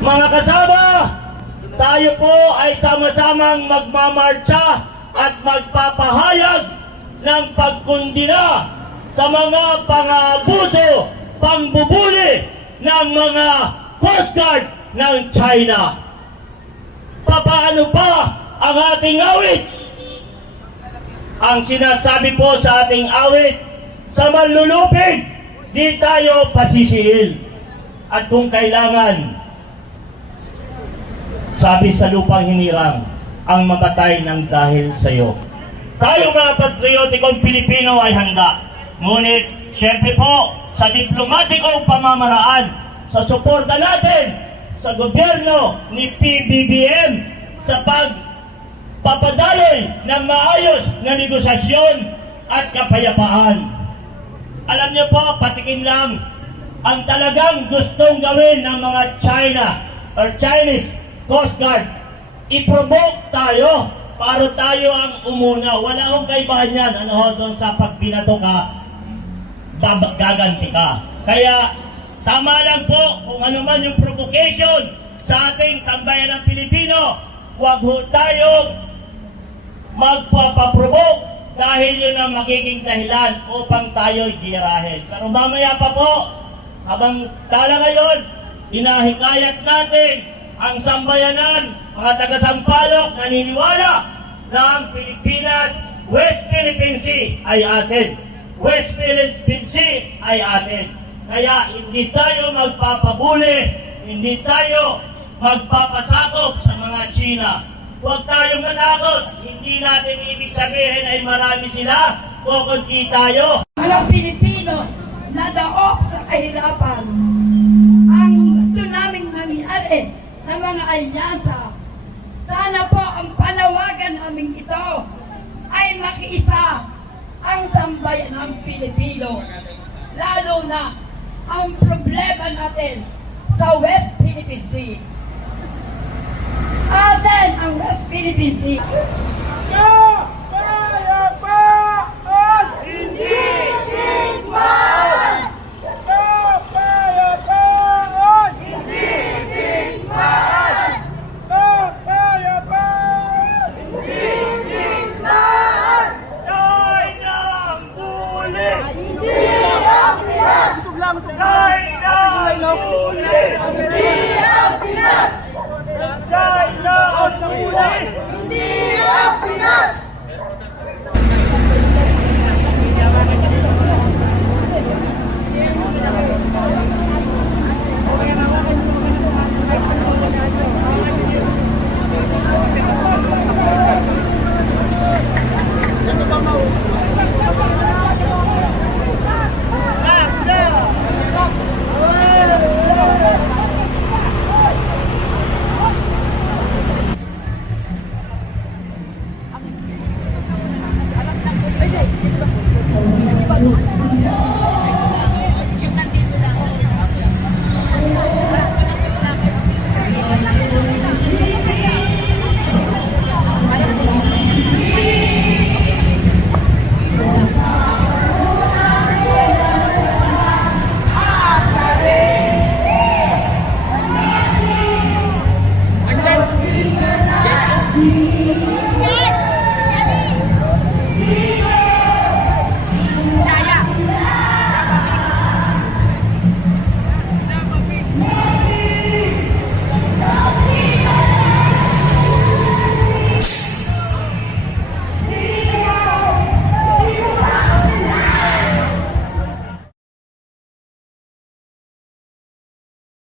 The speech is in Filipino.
Mga kasama, tayo po ay sama-samang magmamarcha at magpapahayag ng pagkundina sa mga pang-aabuso, pangbubuli ng mga Coast Guard ng China. Papaano pa ang ating awit? Ang sinasabi po sa ating awit, sa manlulupig, di tayo pasisihil. At kung kailangan, sabi sa lupang hinirang, ang mamatay ng dahil sa iyo. Tayong mga patriotikong Pilipino ay handa. Ngunit, syempre po, sa diplomatikong pamamaraan, sa suporta natin sa gobyerno ni PBBM sa pagpapadaloy ng maayos na negosasyon at kapayapaan. Alam niyo po, patikin lang, ang talagang gustong gawin ng mga China or Chinese Coast Guard, i-provoke tayo para tayo ang umuna. Wala akong kaibahan yan. Ano ho, doon sa pagbinato ka, gaganti ka. Kaya, tama lang po kung ano man yung provocation sa ating sambayan ng Pilipino. Huwag ho tayong magpapaprovoke dahil yun ang magiging dahilan upang tayo'y girahin. Pero mamaya pa po, habang tala ngayon, inahikayat natin ang sambayanan, mga taga-Sampaloc, naniniwala na ang Pilipinas, West Philippine Sea ay atin. West Philippine Sea ay atin. Kaya hindi tayo magpapabuli, hindi tayo magpapasakop sa mga China. Huwag tayong natakot. Hindi natin ibig sabihin ay marami sila o kunti tayo. Mga Pilipino na daok sa kahirapan, ang gusto naming mangyari ng mga alyansa, sana po ang panawagan namin ito ay makiisa ang sambayan ng Pilipino. Lalo na ang problema natin sa West Philippine Sea. Atin ang West Philippine Sea.